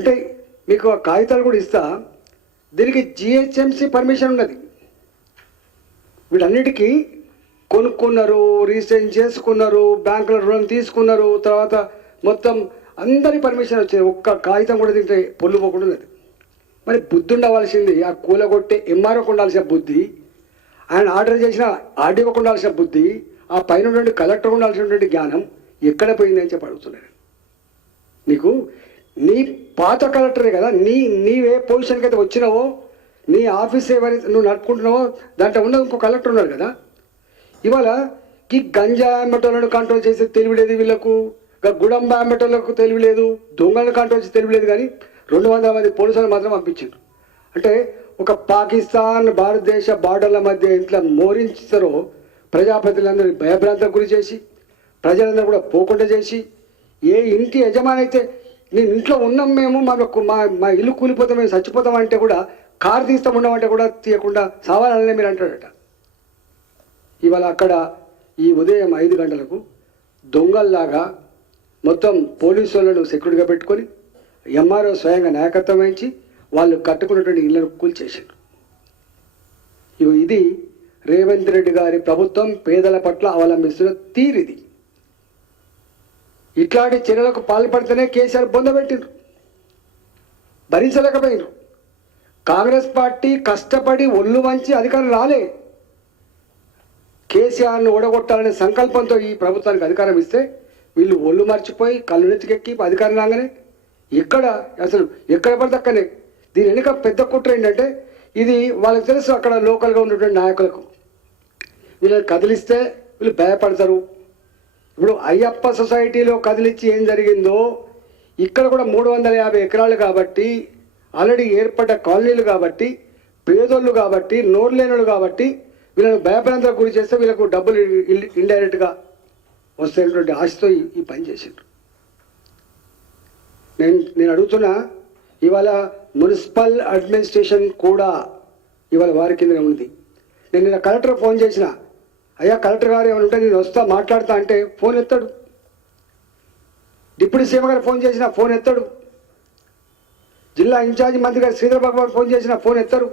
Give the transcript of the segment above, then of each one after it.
అంటే మీకు ఆ కాగితాలు కూడా ఇస్తా. దీనికి జిహెచ్ఎంసి పర్మిషన్ ఉన్నది. వీటన్నిటికీ కొనుక్కున్నారు, రిజిస్ట్రేషన్ చేసుకున్నారు, బ్యాంకులో రుణం తీసుకున్నారు, తర్వాత మొత్తం అందరి పర్మిషన్ వచ్చింది. ఒక్క కాగితం కూడా తింటే పొల్లు పోకుండా ఉన్నది. మరి బుద్ధి ఉండవలసింది ఆ కూలగొట్టే ఎంఆర్ఓకి ఉండాల్సిన బుద్ధి, ఆయన ఆర్డర్ చేసిన ఆర్డీఓకి ఉండాల్సిన బుద్ధి, ఆ పైన ఉన్నటువంటి కలెక్టర్ ఉండాల్సినటువంటి జ్ఞానం ఎక్కడ పోయిందని చెప్పి అడుగుతున్నాను. నీకు నీ పాత కలెక్టరే కదా, నీవే పొజిషన్కి అయితే వచ్చినావో, నీ ఆఫీస్ ఎవరైతే నువ్వు నడుపుకుంటున్నావో దాంట్లో ఉన్న ఇంకో కలెక్టర్ ఉన్నారు కదా. ఇవాళ ఈ గంజా అమ్మటోళ్ళను కంట్రోల్ చేసే తెలివిలేదు వీళ్ళకు, గుడంబ అమ్మటోళ్ళకు తెలివిలేదు, దొంగలను కంట్రోల్ చేసి తెలివిలేదు. కానీ 200 మంది పోలీసులు మాత్రం పంపించారు. అంటే ఒక పాకిస్తాన్ భారతదేశ బార్డర్ల మధ్య ఇంట్లో మోరించారో ప్రజాప్రతినిధులందరూ భయభ్రాంతకు గురి చేసి, ప్రజలందరూ కూడా పోకుండా చేసి, ఏ ఇంటి యజమాని అయితే నేను ఇంట్లో ఉన్నాం మేము, మా ఇల్లు కూలిపోతాం, మేము చచ్చిపోతాం అంటే కూడా, కారు తీస్తాం ఉండమంటే కూడా తీయకుండా సావాలనే మీరు అంటాడట. ఇవాళ అక్కడ ఈ ఉదయం 5 గంటలకు దొంగల్లాగా మొత్తం పోలీసు వాళ్ళను సెక్యూరిటీగా పెట్టుకొని ఎంఆర్ఓ స్వయంగా నాయకత్వం వహించి వాళ్ళు కట్టుకున్నటువంటి ఇళ్లను కూల్చేశారు. ఇది రేవంత్ రెడ్డి గారి ప్రభుత్వం పేదల పట్ల అవలంబిస్తున్న తీరిది. ఇట్లాంటి చర్యలకు పాల్పడితేనే కేసీఆర్ బొందబెట్టిండ్రు, భరించలేకపోయినారు. కాంగ్రెస్ పార్టీ కష్టపడి ఒళ్ళు వంచి అధికారం రాలే. కేసీఆర్ను ఓడగొట్టాలనే సంకల్పంతో ఈ ప్రభుత్వానికి అధికారం ఇస్తే వీళ్ళు ఒళ్ళు మర్చిపోయి కళ్ళు నెత్తికెక్కి అధికారం రాగానే ఎక్కడ పడితే అక్కనే. దీని వెనుక పెద్ద కుట్ర ఏంటంటే, ఇది వాళ్ళకి తెలుసు అక్కడ లోకల్గా ఉన్నటువంటి నాయకులకు, వీళ్ళని కదిలిస్తే వీళ్ళు భయపడతారు. ఇప్పుడు అయ్యప్ప సొసైటీలో కదిలిచ్చి ఏం జరిగిందో ఇక్కడ కూడా 350 ఎకరాలు కాబట్టి, ఆల్రెడీ ఏర్పడ్డ కాలనీలు కాబట్టి, పేదోళ్ళు కాబట్టి, నోరు లేనోళ్ళు కాబట్టి వీళ్ళని భయభ్రాంతకు గురి చేస్తే వీళ్ళకు డబ్బులు ఇండైరెక్ట్గా వస్తున్నటువంటి ఆశతో ఈ పని చేసిండ్రు. నేను అడుగుతున్నా, ఇవాళ మున్సిపల్ అడ్మినిస్ట్రేషన్ కూడా ఇవాళ వారి కింద ఉంది. నేను నిన్న కలెక్టర్ ఫోన్ చేసిన, అయ్యా కలెక్టర్ గారు ఏమైనా ఉంటే నేను వస్తా మాట్లాడతా అంటే ఫోన్ ఎత్తాడు. డిప్యూటీ సీఎం గారు ఫోన్ చేసిన ఫోన్ ఎత్తాడు. జిల్లా ఇన్ఛార్జి మంత్రి గారు శ్రీధర్ బాబు గారు ఫోన్ చేసిన ఫోన్ ఎత్తారు.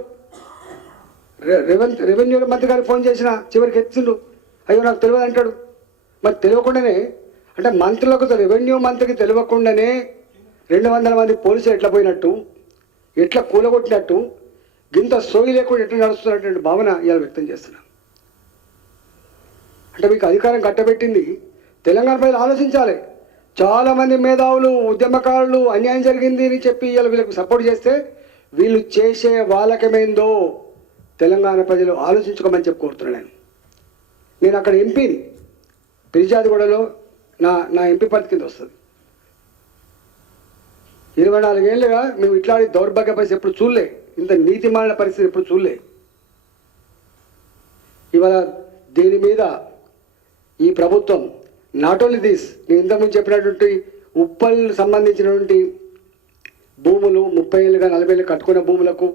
రెవెన్యూ మంత్రి గారు ఫోన్ చేసిన చివరికి ఎత్తిండు, అయ్యో నాకు తెలియదు అంటాడు. మరి తెలియకుండానే, అంటే మంత్రులకు రెవెన్యూ మంత్రికి తెలియకుండానే 200 మంది పోలీసులు ఎట్లా పోయినట్టు, ఎట్లా కూలగొట్టినట్టు, గింత సోయి లేకుండా ఎట్లా నడుస్తున్నటువంటి భావన ఇవాళ వ్యక్తం చేస్తున్నాం. అంటే మీకు అధికారం కట్టబెట్టింది తెలంగాణ ప్రజలు ఆలోచించాలి. చాలామంది మేధావులు, ఉద్యమకారులు అన్యాయం జరిగింది అని చెప్పి ఇవాళ వీళ్ళకు సపోర్ట్ చేస్తే వీళ్ళు చేసే వాళ్ళకేమైందో తెలంగాణ ప్రజలు ఆలోచించుకోమని చెప్పి కోరుతున్నాను. నేను అక్కడ ఎంపీని, పిరిజాదిగూడలో నా ఎంపీ పదవి కింద వస్తుంది. 24 ఏళ్ళుగా మేము ఇట్లాంటి దౌర్భాగ్య పరిస్థితి ఎప్పుడు చూడలే, ఇంత నీతిమాలిన పరిస్థితి ఎప్పుడు చూడలే. ఇవాళ దీని మీద ఈ ప్రభుత్వం నాట్ ఓన్లీ దిస్, నేను ఇంతకుముందు చెప్పినటువంటి ఉప్పల్ సంబంధించినటువంటి భూములు 30 ఏళ్ళుగా 40 ఏళ్ళు కట్టుకున్న భూములకు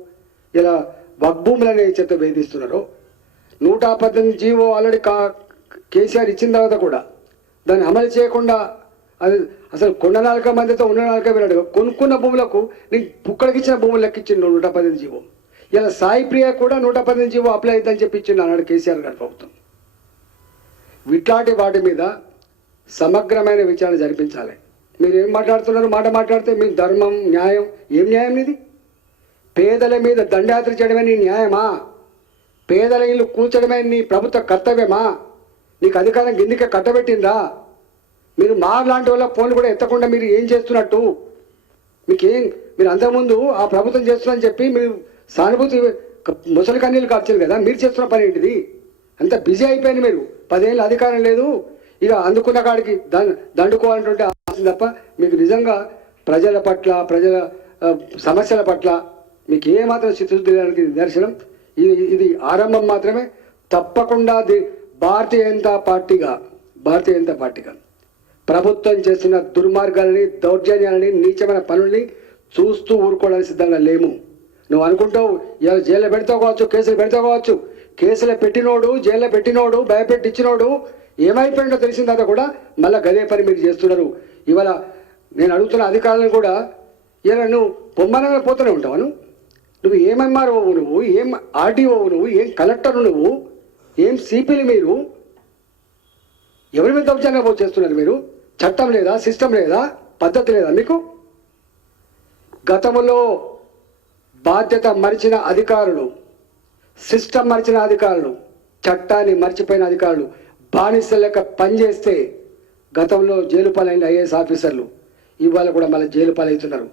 ఇలా వగ్భూములనే చేత వేధిస్తున్నారు. 118 జీవో ఆల్రెడీ కేసీఆర్ ఇచ్చిన తర్వాత కూడా దాన్ని అమలు చేయకుండా, అది అసలు కొండ 4 మందితో ఉన్న 4 విన్నాడు. కొనుక్కున్న భూములకు నీకు పుక్కడికి ఇచ్చిన భూములు లెక్కించిండు 118 జీవో. ఇలా సాయి ప్రియ కూడా 118 జీవో అప్లై అవుతుందని చెప్పించిండు అన్నాడు కేసీఆర్ గారి ప్రభుత్వం. ఇట్లాంటి వాటి మీద సమగ్రమైన విచారణ జరిపించాలి. మీరు ఏం మాట్లాడుతున్నారు? మాట్లాడితే మీ ధర్మం, న్యాయం, ఏం న్యాయం ఇది? పేదల మీద దండయాత్ర చేయడమే నీ న్యాయమా? పేదల ఇల్లు కూల్చడమే నీ ప్రభుత్వ కర్తవ్యమా? నీకు అధికారం గిందికే కట్టబెట్టిందా? మీరు మా లాంటి వాళ్ళ ఫోన్లు కూడా ఎత్తకుండా మీరు ఏం చేస్తున్నట్టు? మీరు అంతకుముందు ఆ ప్రభుత్వం చేస్తున్నారని చెప్పి మీరు సానుభూతి ముసలి కన్నీళ్ళు కార్చారు కదా, మీరు చేస్తున్న పని ఏంటిది? అంత బిజీ అయిపోయింది. మీరు 10 ఏళ్ళు అధికారం లేదు, ఇక అందుకున్న కాడికి దండుకోవాలంటే తప్ప మీకు నిజంగా ప్రజల పట్ల, ప్రజల సమస్యల పట్ల మీకు ఏమాత్రం చిత్తశుద్ధి లేడానికి నిదర్శనం. ఇది ఆరంభం మాత్రమే. తప్పకుండా భారతీయ జనతా పార్టీగా ప్రభుత్వం చేస్తున్న దుర్మార్గాలని, దౌర్జన్యాలని, నీచమైన పనుల్ని చూస్తూ ఊరుకోవడానికి సిద్ధంగా లేము. నువ్వు అనుకుంటావు ఇలా జైల్లో పెడతావు కావచ్చు, కేసులు పెడతావు కావచ్చు. కేసులు పెట్టినోడు, జైల్లో పెట్టినోడు, భయపెట్టించినోడు ఏమైపోయిందో తెలిసిన తర్వాత కూడా మళ్ళీ గదే పని మీరు చేస్తున్నారు. ఇవాళ నేను అడుగుతున్న అధికారులను కూడా ఇలా నువ్వు పొమ్మనగా పోతూనే ఉంటావు. నువ్వు ఏం ఎంఆర్ఓ, నువ్వు ఏం ఆర్డీఓ, నువ్వు ఏం కలెక్టర్, నువ్వు ఏం సిపిలు, మీరు ఎవరి మీద దౌర్జన్యం చేస్తున్నారు? మీరు చట్టం లేదా, సిస్టమ్ లేదా, పద్ధతి లేదా మీకు? గతంలో బాధ్యత మరిచిన అధికారులు, సిస్టమ్ మరిచిన అధికారులు, చట్టాన్ని మర్చిపోయిన అధికారులు బానిస లెక్క పనిచేస్తే గతంలో జైలు పాలైన ఐఏఎస్ ఆఫీసర్లు ఇవాళ కూడా మళ్ళీ జైలు పాలవుతున్నారు.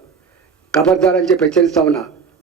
ఖబర్దార్ అని చెప్పి హెచ్చరిస్తా ఉన్నా.